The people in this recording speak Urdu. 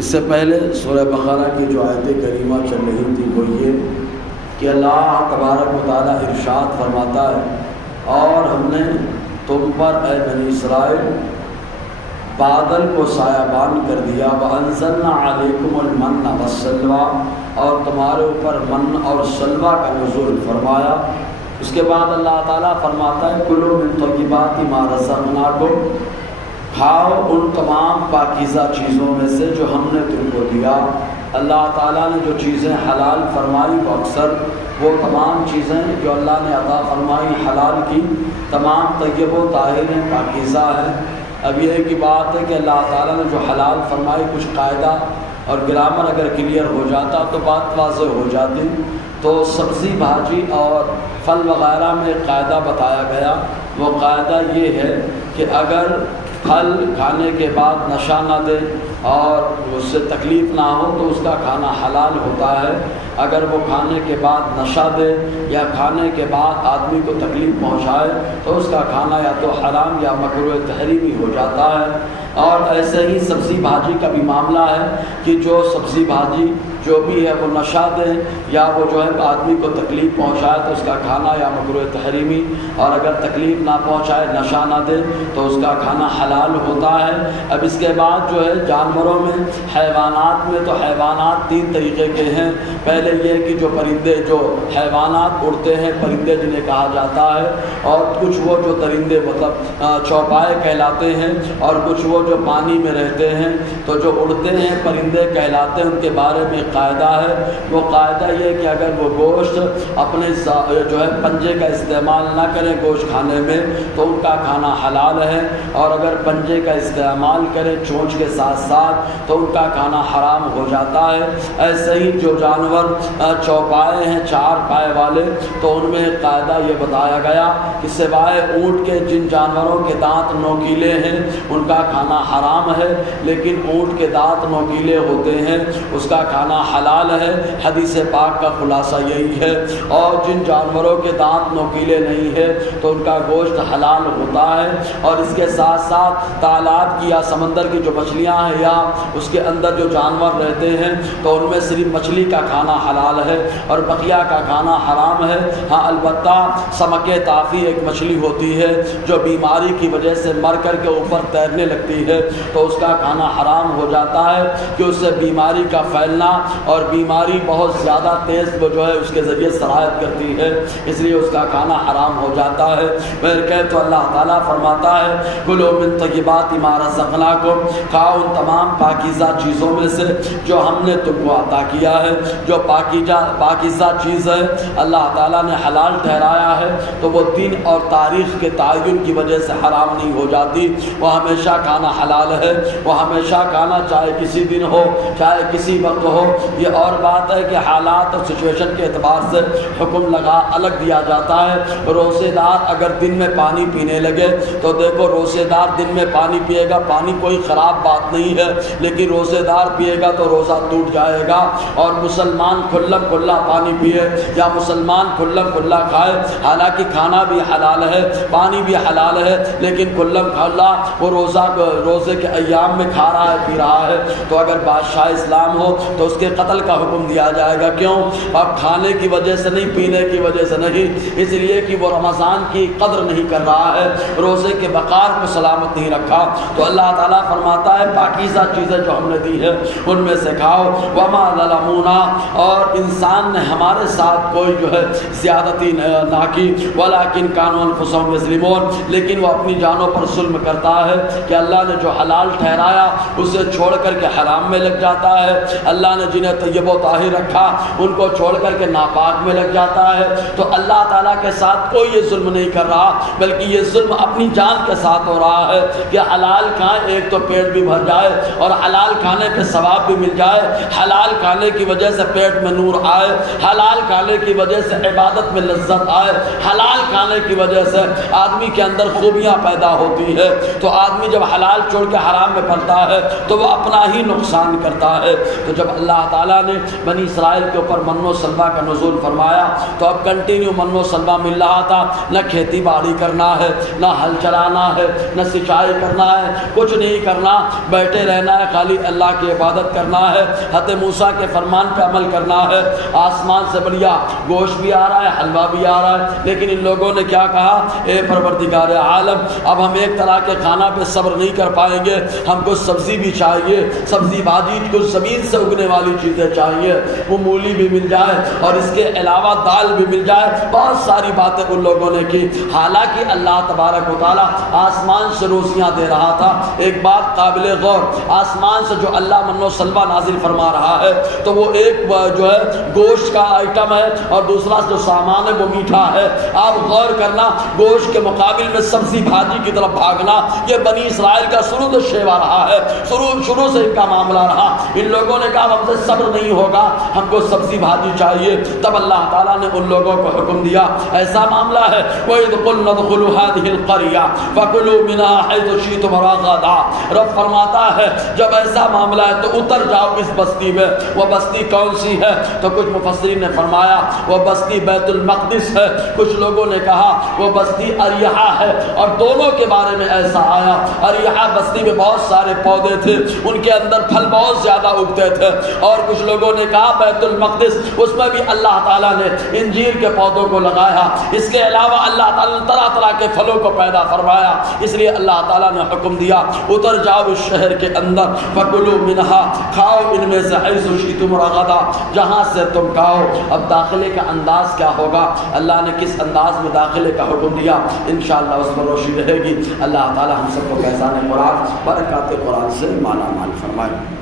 اس سے پہلے سورہ بقرہ کی جو آیت کریمہ چل رہی تھی وہ یہ کہ اللہ تبارک و تعالیٰ ارشاد فرماتا ہے اور ہم نے تم پر اے بنی اسرائیل بادل کو سایہبان کر دیا وَأَنزَلْنَا عَلَيْكُمُ الْمَنَّ وَالسَّلْوَىٰ اور تمہارے اوپر من اور سلوہ کا نزول فرمایا۔ اس کے بعد اللہ تعالیٰ فرماتا ہے کُلُوا مِن طَیِّبَاتِ مَا رَزَقْنَاکُمْ کھاؤ ان تمام پاکیزہ چیزوں میں سے جو ہم نے تم کو دیا۔ اللہ تعالیٰ نے جو چیزیں حلال فرمائی وہ اکثر وہ تمام چیزیں جو اللہ نے عطا فرمائی حلال کی تمام طیب و طاہر ہیں، پاکیزہ ہیں۔ اب یہ کی بات ہے کہ اللہ تعالیٰ نے جو حلال فرمائی کچھ قاعدہ اور گرامر اگر کلیئر ہو جاتا تو بات واضح ہو جاتی۔ تو سبزی بھاجی اور پھل وغیرہ میں ایک قاعدہ بتایا گیا، وہ قاعدہ یہ ہے کہ اگر پھل کھانے کے بعد نشہ نہ دے اور اس سے تکلیف نہ ہو تو اس کا کھانا حلال ہوتا ہے۔ اگر وہ کھانے کے بعد نشہ دے یا کھانے کے بعد آدمی کو تکلیف پہنچائے تو اس کا کھانا یا تو حرام یا مکروہ تحریمی ہو جاتا ہے۔ اور ایسے ہی سبزی بھاجی کا بھی معاملہ ہے کہ جو سبزی بھاجی جو بھی ہے وہ نشہ دے یا وہ جو ہے آدمی کو تکلیف پہنچائے تو اس کا کھانا یا مکروہ تحریمی، اور اگر تکلیف نہ پہنچائے نشہ نہ دے تو اس کا کھانا حلال ہوتا ہے۔ اب اس کے بعد جو ہے جانوروں میں حیوانات میں تو حیوانات تین طریقے کے ہیں۔ پہلے یہ کہ جو پرندے جو حیوانات اڑتے ہیں پرندے جنہیں کہا جاتا ہے، اور کچھ وہ جو درندے مطلب چوپائے کہلاتے ہیں، اور کچھ وہ جو پانی میں رہتے ہیں تو جو اڑتے ہیں پرندے کہلاتے ہیں۔ ان کے بارے میں قاعدہ ہے، وہ قاعدہ یہ کہ اگر وہ گوشت اپنے جو ہے پنجے کا استعمال نہ کریں گوشت کھانے میں تو ان کا کھانا حلال ہے، اور اگر پنجے کا استعمال کریں چونچ کے ساتھ ساتھ تو ان کا کھانا حرام ہو جاتا ہے۔ ایسے ہی جو جانور چوپائے ہیں چار پائے والے تو ان میں قاعدہ یہ بتایا گیا کہ سوائے اونٹ کے جن جانوروں کے دانت نوکیلے ہیں ان کا کھانا حرام ہے، لیکن اونٹ کے دانت نوکیلے ہوتے ہیں اس کا کھانا حلال ہے۔ حدیث پاک کا خلاصہ یہی ہے۔ اور جن جانوروں کے دانت نوکیلے نہیں ہے تو ان کا گوشت حلال ہوتا ہے۔ اور اس کے ساتھ ساتھ تالاب کی یا سمندر کی جو مچھلیاں ہیں یا اس کے اندر جو جانور رہتے ہیں تو ان میں صرف مچھلی کا کھانا حلال ہے اور بقیہ کا کھانا حرام ہے۔ ہاں البتہ سمک طافی ایک مچھلی ہوتی ہے جو بیماری کی وجہ سے مر کر کے اوپر تیرنے لگتی ہے تو اس کا کھانا حرام ہو جاتا ہے کہ اس سے بیماری کا پھیلنا اور بیماری بہت زیادہ تیز وہ جو ہے اس کے ذریعے سرایت کرتی ہے، اس لیے اس کا کھانا حرام ہو جاتا ہے۔ پھر کہ تو اللہ تعالیٰ فرماتا ہے کلوا من طیبات ما رزقناکم کھاؤ ان تمام پاکیزہ چیزوں میں سے جو ہم نے تم کو عطا کیا ہے۔ جو پاکیزہ چیز ہے اللہ تعالیٰ نے حلال ٹھہرایا ہے تو وہ دن اور تاریخ کے تعین کی وجہ سے حرام نہیں ہو جاتی، وہ ہمیشہ کھانا حلال ہے، وہ ہمیشہ کھانا چاہے کسی دن ہو چاہے کسی وقت ہو۔ یہ اور بات ہے کہ حالات اور سچویشن کے اعتبار سے حکم الگ دیا جاتا ہے۔ روزے دار اگر دن میں پانی پینے لگے تو دیکھو روزے دار دن میں پانی پیے گا، پانی کوئی خراب بات نہیں ہے، لیکن روزے دار پیے گا تو روزہ ٹوٹ جائے گا۔ اور مسلمان کھلم کھلا پانی پیے یا مسلمان کھلم کھلا کھائے، حالانکہ کھانا بھی حلال ہے پانی بھی حلال ہے، لیکن کھلم کھلا وہ روزے کے ایام میں کھا رہا ہے پی رہا ہے تو اگر بادشاہ اسلام ہو تو اس کے قتل کا حکم دیا جائے گا۔ کیوں؟ اب کھانے کی وجہ سے نہیں، پینے کی وجہ سے نہیں، اس لیے کہ وہ رمضان کی قدر نہیں کر رہا ہے، روزے کے وقار کو سلامت نہیں رکھا۔ تو اللہ تعالیٰ فرماتا ہے پاکیزہ چیزیں جو ہم نے دی ہے ان میں سے کھاؤ۔ وما ظلمونا اور انسان نے ہمارے ساتھ کوئی جو ہے زیادتی نہ کی، ولکن کانوا انفسہم یظلمون لیکن وہ اپنی جانوں پر ظلم کرتا ہے کہ اللہ نے جو حلال ٹھہرایا اسے چھوڑ کر کے حرام میں لگ جاتا ہے، اللہ نے جنہیں طیب و طاہر رکھا ان کو چھوڑ کر کے ناپاک میں لگ جاتا ہے۔ تو اللہ تعالیٰ کے ساتھ کوئی یہ ظلم نہیں کر رہا، بلکہ یہ ظلم اپنی جان کے ساتھ ہو رہا ہے کہ حلال کھائیں ایک تو پیٹ بھی بھر جائے اور حلال کھانے پہ ثواب بھی مل جائے، حلال کھانے کی وجہ سے پیٹ میں نور آئے، حلال کھانے کی وجہ سے عبادت میں لذت آئے، حلال کھانے کی وجہ سے آدمی کے اندر خوبیاں پیدا ہوتی ہے۔ تو آدمی جب حلال چھوڑ کے حرام میں پڑتا ہے تو وہ اپنا ہی نقصان کرتا ہے۔ تو جب اللہ تعالیٰ نے بنی اسرائیل کے اوپر من و سلوہ کا نزول فرمایا تو اب کنٹینیو من و سلوہ مل رہا تھا، نہ کھیتی باڑی کرنا ہے، نہ ہل چلانا ہے، نہ سینچائی کرنا ہے، کچھ نہیں کرنا، بیٹھے رہنا ہے، خالی اللہ کی عبادت کرنا ہے، حضرت موسیٰ کے فرمان پہ عمل کرنا ہے۔ آسمان سے بڑھیا گوشت بھی آ رہا ہے، حلوہ بھی آ رہا ہے، لیکن ان لوگوں نے کیا کہا؟ اے پروردگار عالم، اب ہم ایک طرح کے کھانا پہ صبر نہیں کر پائیں گے، ہم کو سبزی بھی چاہیے، سبزی بھاجی کچھ زمین سے اگنے والی چیزیں چاہیے، وہ مولی بھی مل جائے اور اس کے علاوہ دال بھی مل جائے۔ بہت ساری باتیں ان لوگوں نے کی، حالانکہ اللہ تبارک و تعالیٰ آسمان سے روزیاں دے رہا تھا۔ ایک بات قابل غور، آسمان سے جو اللہ من و سلوہ نازل فرما رہا ہے تو وہ ایک جو ہے گوشت کا آئٹم ہے اور دوسرا جو سامان ہے وہ میٹھا ہے۔ آپ غور کرنا، گوشت کے مقابل میں سبزی بھاجی کی طرف بھاگنا، یہ بنی اسرائیل کا شروع سے شیوا رہا ہے، شروع سے ان کا معاملہ رہا۔ ان لوگوں نے کہا ہم سے صبر نہیں ہوگا، ہم کو سبزی بھاجی چاہیے۔ تب اللہ تعالیٰ نے ان لوگوں کو حکم دیا، ایسا معاملہ ہے وَإِذْ قُلْنَا ادْخُلُوا هَٰذِهِ الْقَرْيَةَ فَكُلُوا مِنْهَا حَيْثُ شِئْتُمْ رَغَدًا۔ رب فرماتا ہے جب ایسا معاملہ ہے تو اتر جاؤ اس بستی میں۔ وہ بستی کون سی ہے؟ تو کچھ مفسرین نے فرمایا وہ بستی بیت المقدس ہے، کچھ لوگوں نے کہا وہ بستی اریحہ ہے، اور دونوں کے بارے میں ایسا آیا۔ اریحہ بستی میں بہت سارے پودے تھے، ان کے اندر پھل بہت زیادہ اگتے تھے، اور کچھ لوگوں نے کہا بیت المقدس، اس میں بھی اللہ تعالیٰ نے انجیر کے پودوں کو لگایا، اس کے علاوہ اللہ تعالیٰ نے طرح طرح کے پھلوں کو پیدا فرمایا۔ اس لیے اللہ تعالیٰ نے حکم دیا اتر جاؤ اس شہر کے اندر، فَكُلُوا مِنْهَا، کھاؤ ان میں سے حیث شئتم رغدا، جہاں سے تم کھاؤ۔ اب داخلے کا انداز کیا ہوگا، اللہ نے کس انداز میں داخلے کا حکم دیا، انشاءاللہ اس پر روشنی رہے گی۔ اللہ تعالیٰ ہم سب کو فیضان قرآن برکات قرآن سے مالا مال فرمائے۔